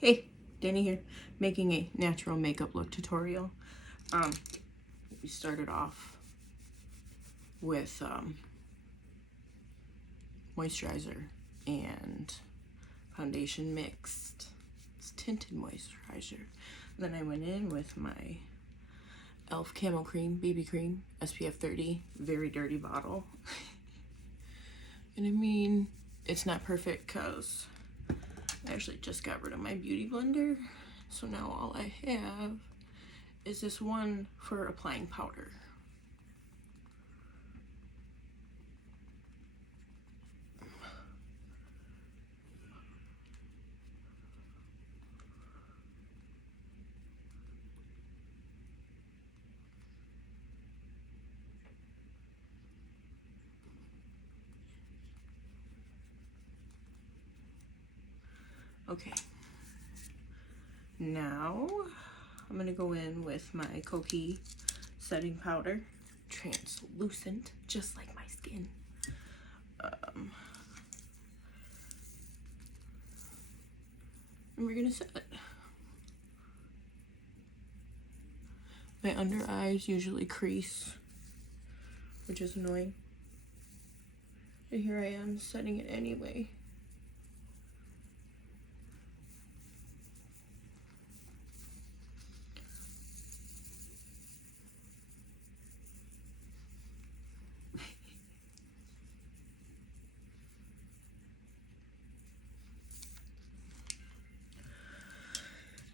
Hey, Danny here, making a natural makeup look tutorial. We started off with moisturizer and foundation mixed. It's tinted moisturizer. Then I went in with my e.l.f. Camo Cream, BB Cream, SPF 30, very dirty bottle. And I mean, it's not perfect because I actually just got rid of my beauty blender. So now all I have is this one for applying powder. Okay, now I'm gonna go in with my Kokie setting powder, translucent, just like my skin. And we're gonna set it. My under eyes usually crease, which is annoying. And here I am setting it anyway.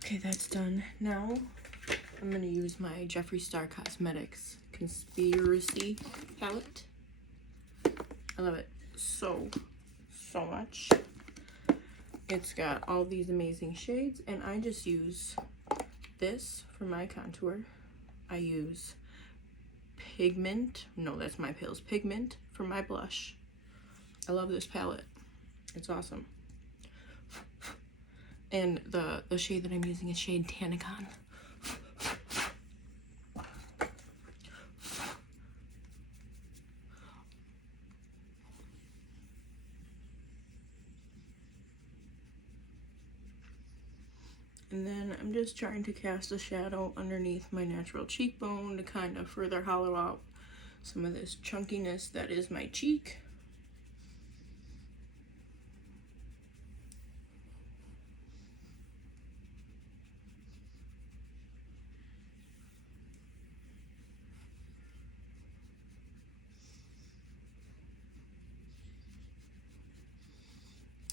Okay, that's done. Now I'm gonna use my Jeffree Star Cosmetics Conspiracy palette. I love it so much. It's got all these amazing shades, and I just use this for my contour. I use Pigment, no, that's My Pills Pigment for my blush. I love this palette. It's awesome. And the shade that I'm using is shade Tannicon. And then I'm just trying to cast a shadow underneath my natural cheekbone to kind of further hollow out some of this chunkiness that is my cheek.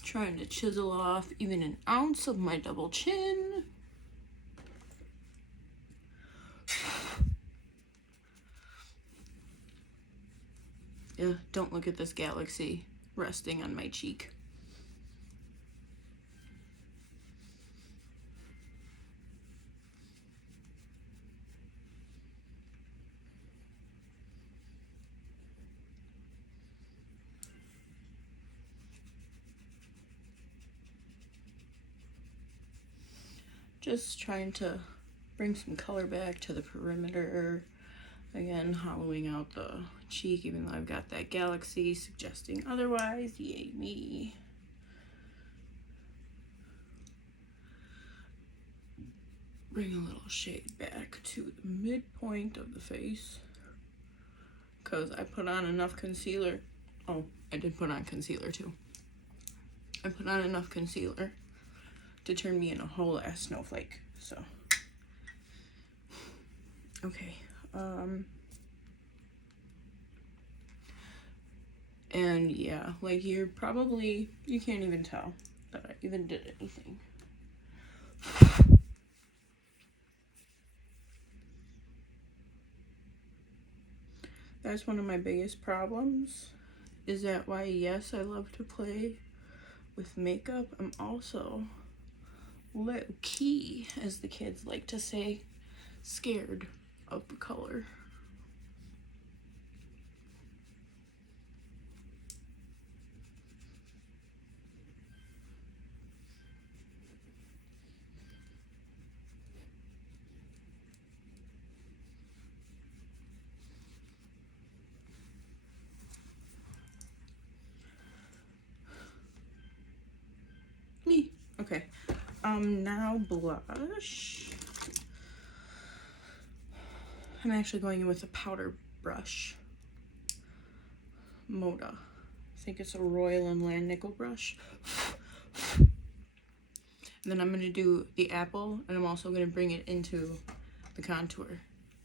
Trying to chisel off even an ounce of my double chin. Yeah, don't look at this galaxy resting on my cheek. Just trying to bring some color back to the perimeter. Again, hollowing out the cheek, even though I've got that galaxy suggesting otherwise. Yay me. Bring a little shade back to the midpoint of the face, because I put on enough concealer. Oh, I did put on concealer too. I put on enough concealer to turn me in a whole ass snowflake. So okay, and yeah, like you can't even tell that I even did anything. That's one of my biggest problems, is that why, yes, I love to play with makeup, I'm also low key, as the kids like to say, scared of the color. Me. Okay. Now blush. I'm actually going in with a powder brush. Moda. I think it's a Royal and Land nickel brush. And then I'm going to do the apple, and I'm also going to bring it into the contour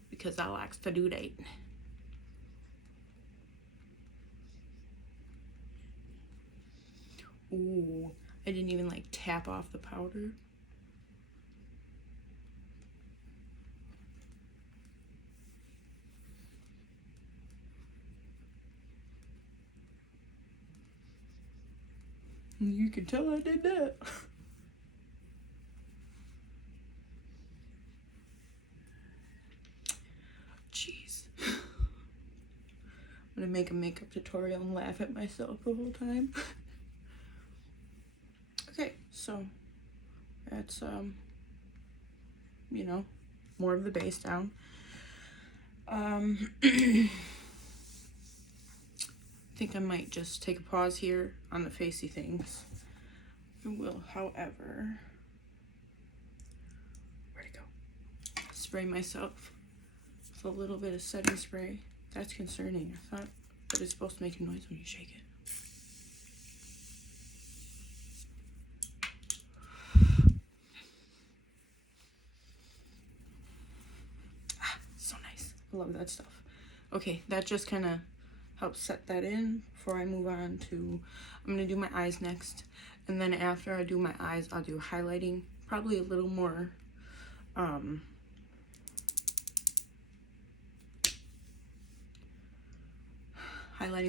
because I like to do that. Ooh, I didn't even like tap off the powder. You can tell I did that. Jeez. I'm gonna make a makeup tutorial and laugh at myself the whole time. Okay, so that's you know, more of the base down. I think I might just take a pause here on the facey things. I will, however, where'd it go? Spray myself with a little bit of setting spray. That's concerning. I thought that it's supposed to make a noise when you shake it. So nice. I love that stuff. Okay, that just kind of helps set that in before I move on to, I'm going to do my eyes next. And then after I do my eyes, I'll do highlighting, probably a little more, highlighting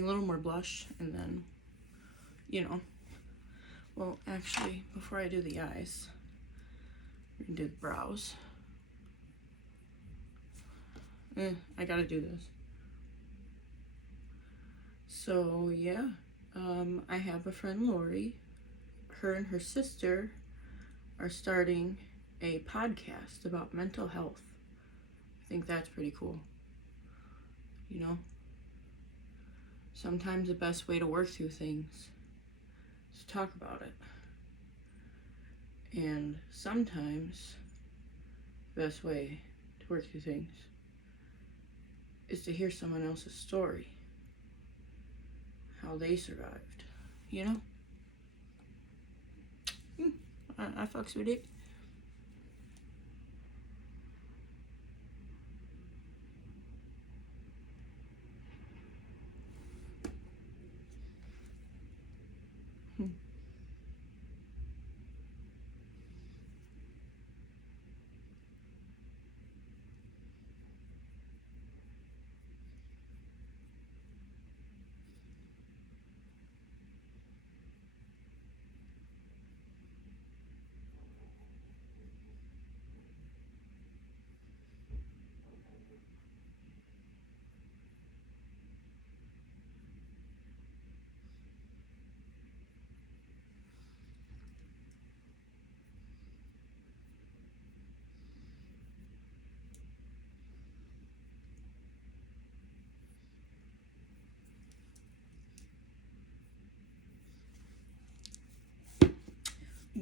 a little more blush, and then, you know, well, actually, before I do the eyes, we're going to do the brows. I gotta do this. So, yeah, I have a friend, Lori. Her and her sister are starting a podcast about mental health. I think that's pretty cool. You know, sometimes the best way to work through things is to talk about it. And sometimes the best way to work through things is to hear someone else's story, how they survived, you know? I fucks with it.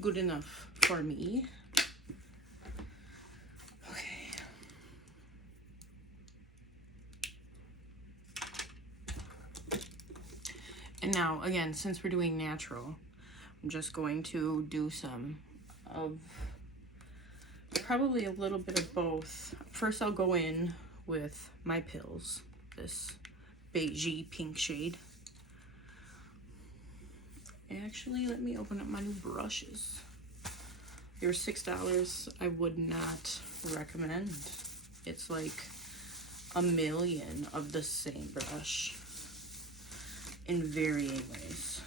Good enough for me. Okay. And now, again, since we're doing natural, I'm just going to do some of, probably a little bit of both. First, I'll go in with my pills, this beigey pink shade. Actually, let me open up my new brushes. They're $6. I would not recommend. It's like a million of the same brush in varying ways.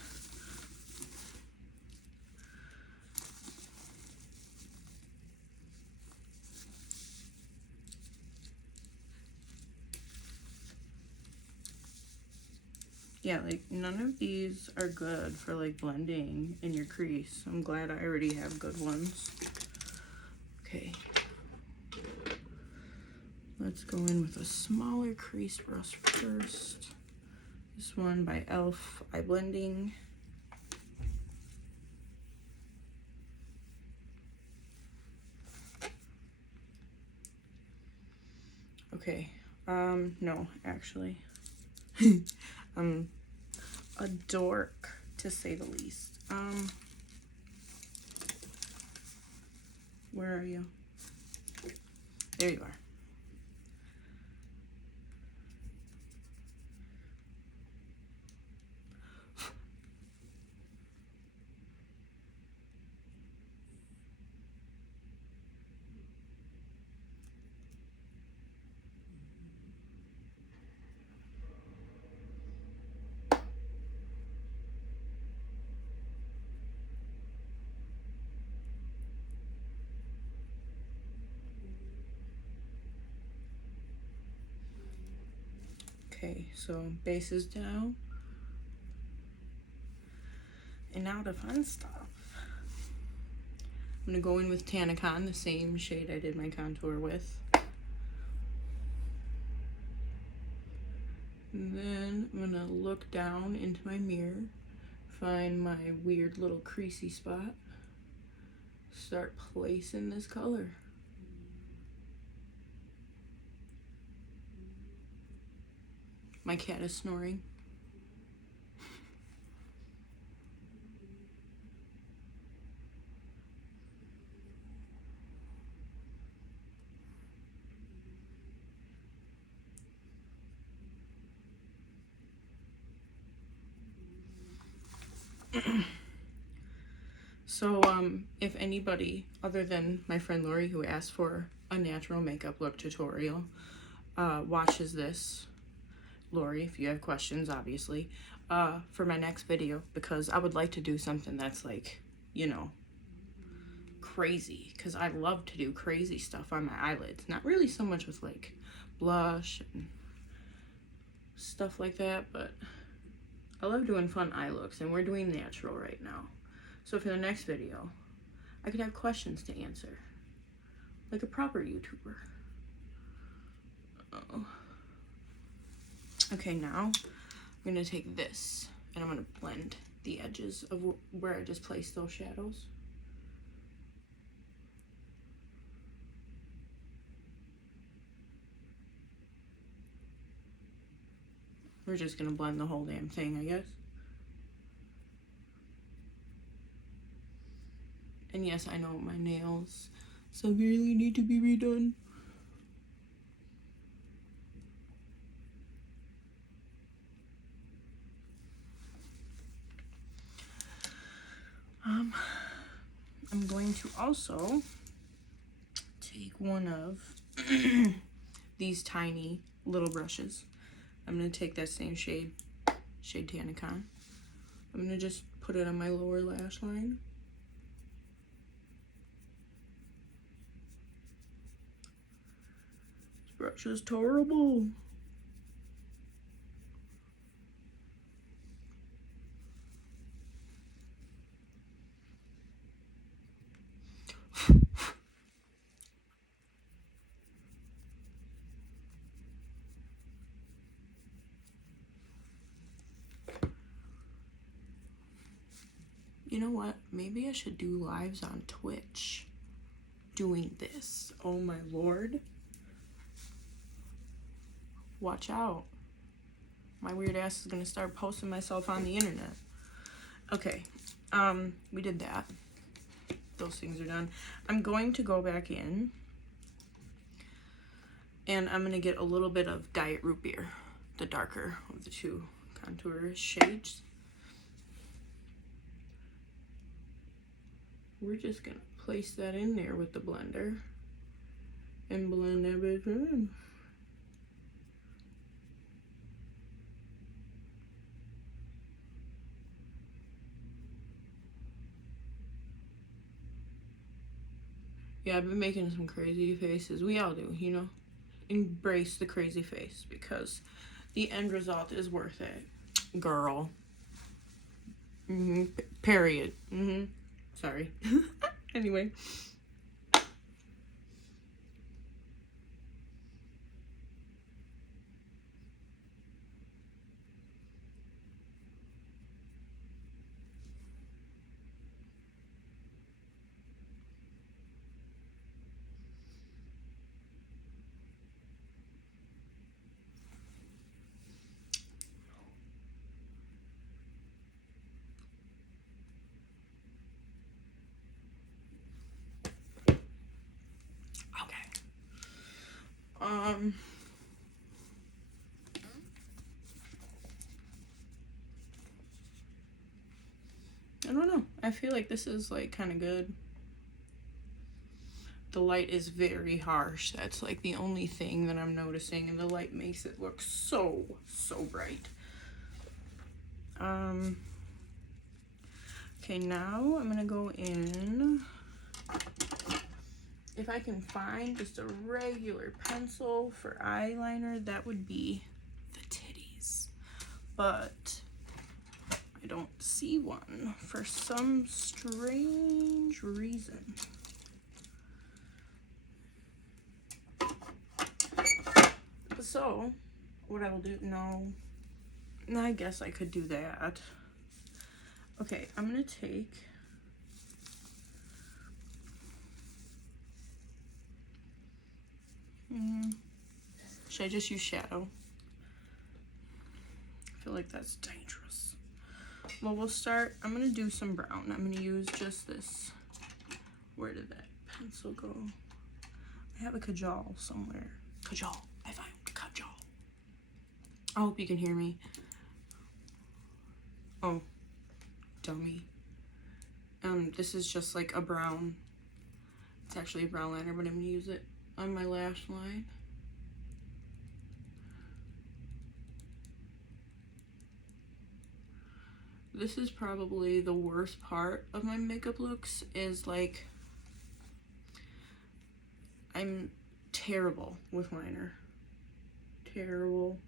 Yeah, like none of these are good for like blending in your crease. I'm glad I already have good ones. Okay. Let's go in with a smaller crease brush first. This one by e.l.f. Eye Blending. Okay, no, actually. I'm a dork, to say the least. Where are you? There you are. Okay, so base is down. And now the fun stuff. I'm gonna go in with Tanicon, the same shade I did my contour with. And then I'm gonna look down into my mirror, find my weird little creasy spot, start placing this color. My cat is snoring. So, if anybody other than my friend Lori, who asked for a natural makeup look tutorial, watches this, Lori, if you have questions, obviously, for my next video, because I would like to do something that's like, you know, crazy, because I love to do crazy stuff on my eyelids. Not really so much with like blush and stuff like that, but I love doing fun eye looks, and we're doing natural right now. So for the next video, I could have questions to answer, like a proper YouTuber. Oh. Okay, now I'm gonna take this and I'm gonna blend the edges of where I just placed those shadows. We're just gonna blend the whole damn thing, I guess. And yes, I know my nails severely need to be redone. I'm going to also take one of these tiny little brushes. I'm going to take that same shade Tanicon. I'm going to just put it on my lower lash line. This brush is terrible. You know what? Maybe I should do lives on Twitch doing this. Oh my lord. Watch out. My weird ass is gonna start posting myself on the internet. Okay, we did that. Those things are done. I'm going to go back in and I'm gonna get a little bit of Diet Root Beer, the darker of the two contour shades. We're just gonna place that in there with the blender and blend that bitch in. Yeah, I've been making some crazy faces. We all do, you know? Embrace the crazy face because the end result is worth it. Girl. Period. Sorry. Anyway. I don't know. I feel like this is like kind of good. The light is very harsh. That's like the only thing that I'm noticing, and the light makes it look so bright. Okay, now I'm gonna go in. If I can find just a regular pencil for eyeliner, that would be the titties. But I don't see one for some strange reason. So, what I will do, no, I guess I could do that. Okay, I'm gonna take should I just use shadow? I feel like that's dangerous. Well, we'll start, I'm gonna do some brown. I'm gonna use just this. Where did that pencil go? I have a Kajal somewhere. Kajal, I found Kajal. I hope you can hear me. Oh, dummy. This is just like a brown. It's actually a brown liner, but I'm gonna use it on my lash line. This is probably the worst part of my makeup looks, is like, I'm terrible with liner. Terrible.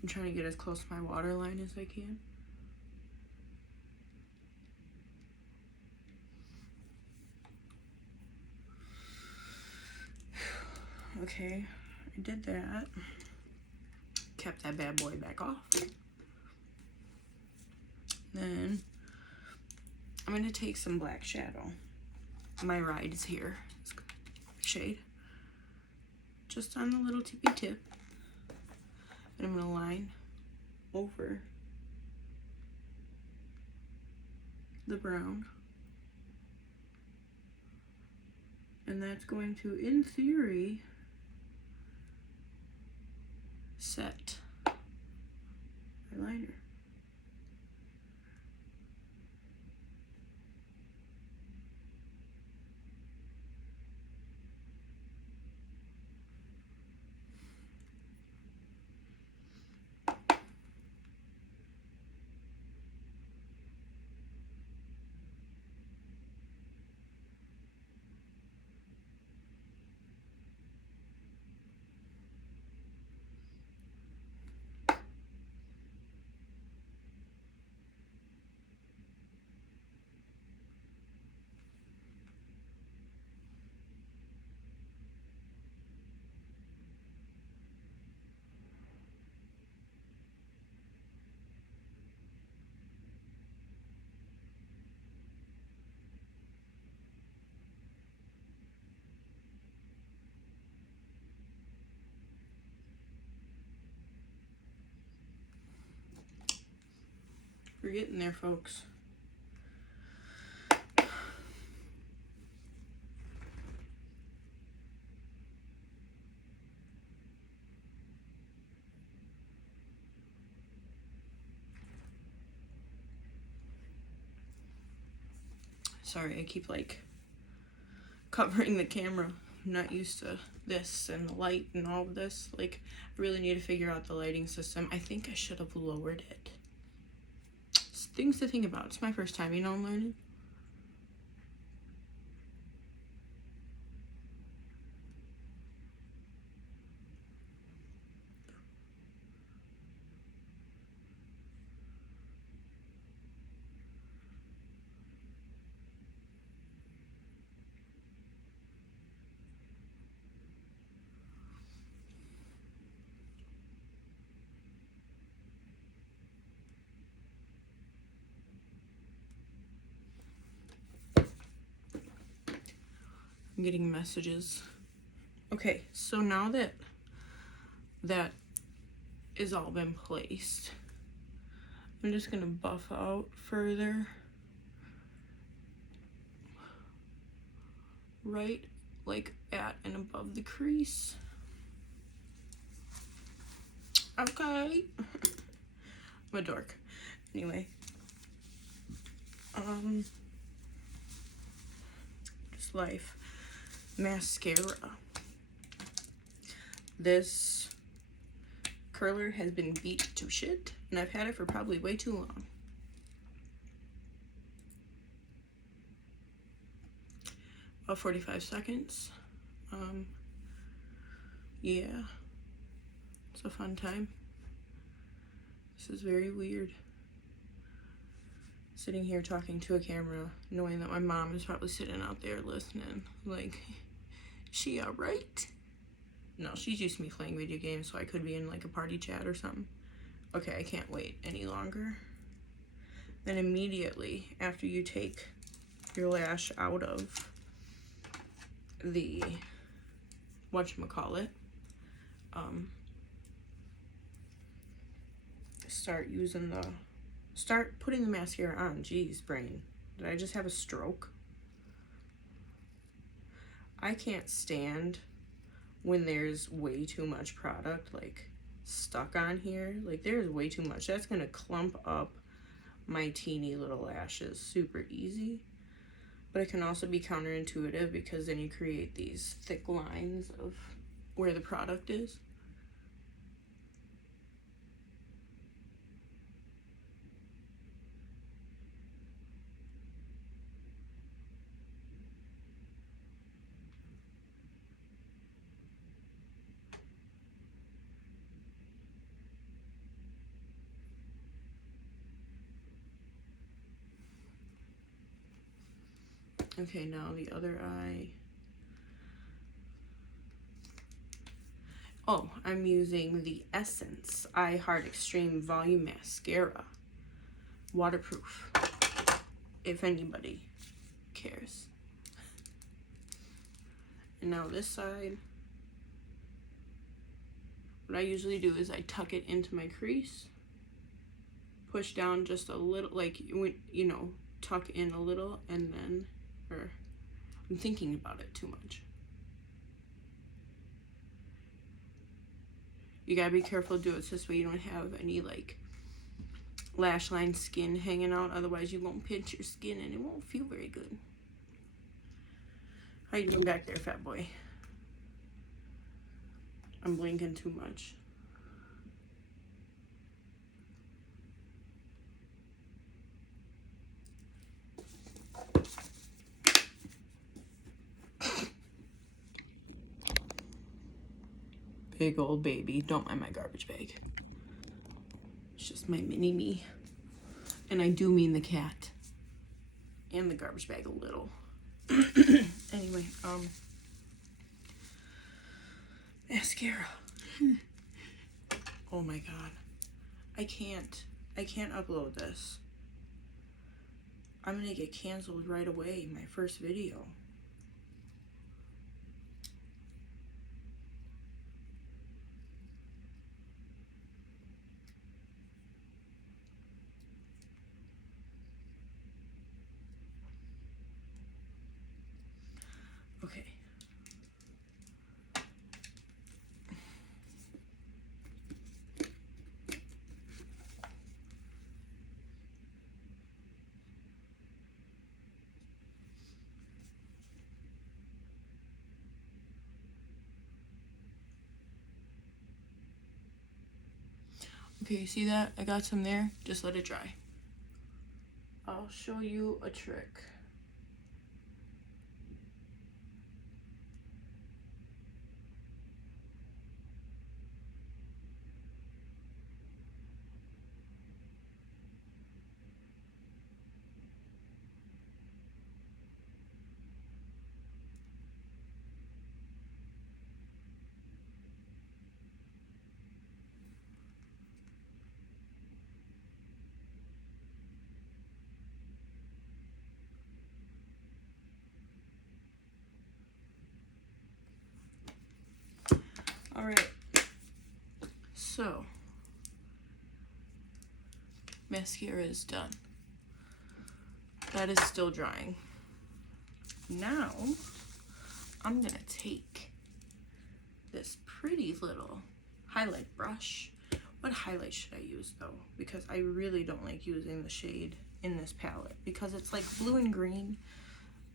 I'm trying to get as close to my waterline as I can. Okay, I did that. Kept that bad boy back off. Then I'm gonna take some black shadow. My ride is here. Shade. Just on the little tippy tip. And I'm gonna line over the brown. And that's going to, in theory, set my liner. We're getting there, folks. Sorry, I keep like covering the camera. I'm not used to this and the light and all of this. Like, I really need to figure out the lighting system. I think I should have lowered it. It's things to think about. It's my first time, you know, I'm learning. I'm getting messages. Okay, so now that that is all been placed, I'm just gonna buff out further. Right, like at and above the crease. Okay. I'm a dork. Anyway. Just life. Mascara. This curler has been beat to shit, and I've had it for probably way too long. About 45 seconds. Yeah. It's a fun time. This is very weird. Sitting here talking to a camera, knowing that my mom is probably sitting out there listening. Like, she alright? No, she's used to me playing video games, so I could be in like a party chat or something. Okay, I can't wait any longer. Then immediately after you take your lash out of the whatchamacallit, start putting the mascara on. Jeez, brain. Did I just have a stroke? I can't stand when there's way too much product like stuck on here. Like, there's way too much. That's gonna clump up my teeny little lashes super easy. But it can also be counterintuitive because then you create these thick lines of where the product is. Okay, now the other eye. Oh, I'm using the Essence I Heart Extreme Volume Mascara. Waterproof, if anybody cares. And now this side, what I usually do is I tuck it into my crease, push down just a little, like, you know, tuck in a little, and then, or I'm thinking about it too much. You gotta be careful to do it this way you don't have any like lash line skin hanging out, otherwise you won't pinch your skin and it won't feel very good. How you doing back there, fat boy? I'm blinking too much. Big old baby. Don't mind my garbage bag. It's just my mini me. And I do mean the cat. And the garbage bag a little. Anyway, mascara. Oh my god. I can't upload this. I'm gonna get canceled right away, my first video. Okay. Okay, you see that? I got some there. Just let it dry. I'll show you a trick. All right. So, mascara is done. That is still drying. Now, I'm gonna take this pretty little highlight brush. What highlight should I use though? Because I really don't like using the shade in this palette because it's like blue and green.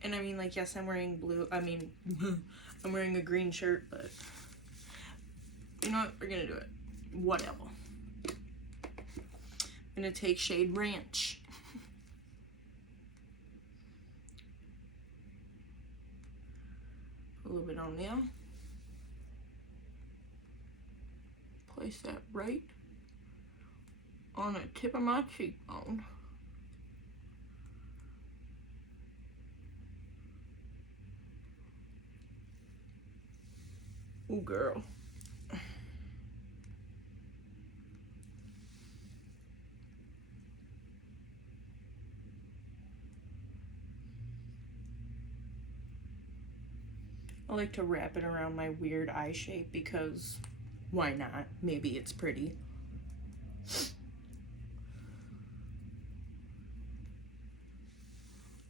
And I mean, like, yes, I'm wearing blue. I mean, I'm wearing a green shirt, but you know what? We're gonna do it. Whatever. I'm gonna take shade Ranch. A little bit on there. Place that right on the tip of my cheekbone. Ooh, girl. I like to wrap it around my weird eye shape because why not? Maybe it's pretty.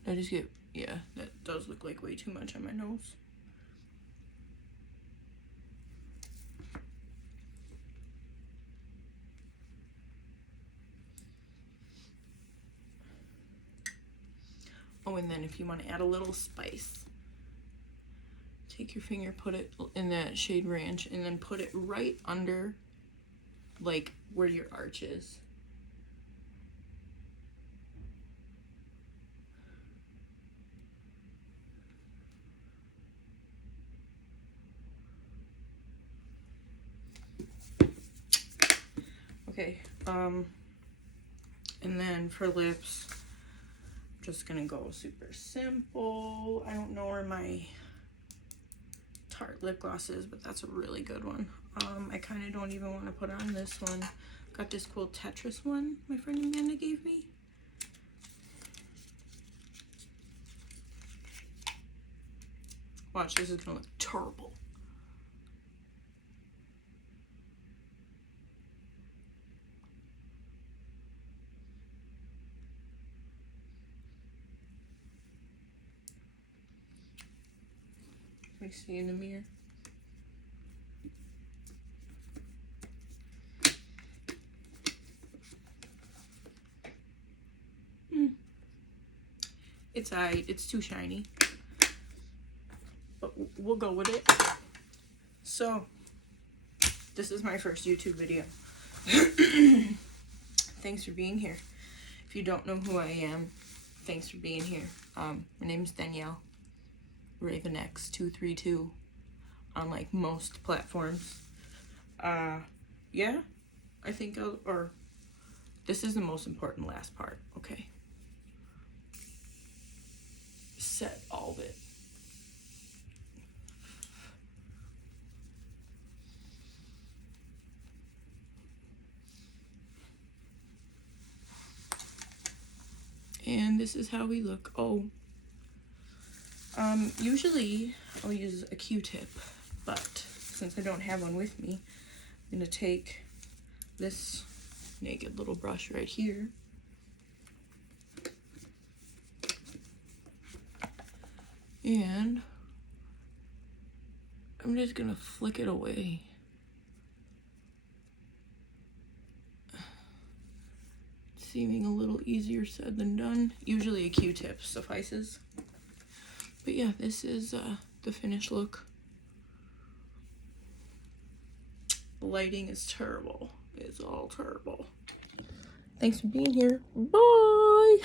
I just get, yeah, that does look like way too much on my nose. Oh, and then if you want to add a little spice, take your finger, put it in that shade Ranch, and then put it right under, like, where your arch is. Okay, and then for lips, I'm just gonna go super simple. I don't know where my Tarte lip gloss is, but that's a really good one. I kind of don't even want to put on this one. Got this cool Tetris one my friend Amanda gave me. Watch, this is gonna look terrible. Let me see in the mirror. It's too shiny, but we'll go with it. So, this is my first YouTube video. Thanks for being here. If you don't know who I am, thanks for being here. My name's Danielle RavenX232 on like most platforms. Yeah, I think this is the most important last part, okay? Set all of it. And this is how we look. Oh, usually I'll use a Q-tip, but since I don't have one with me, I'm gonna take this naked little brush right here. And I'm just gonna flick it away. Seeming a little easier said than done. Usually a Q-tip suffices. But yeah, this is the finished look. The lighting is terrible. It's all terrible. Thanks for being here. Bye!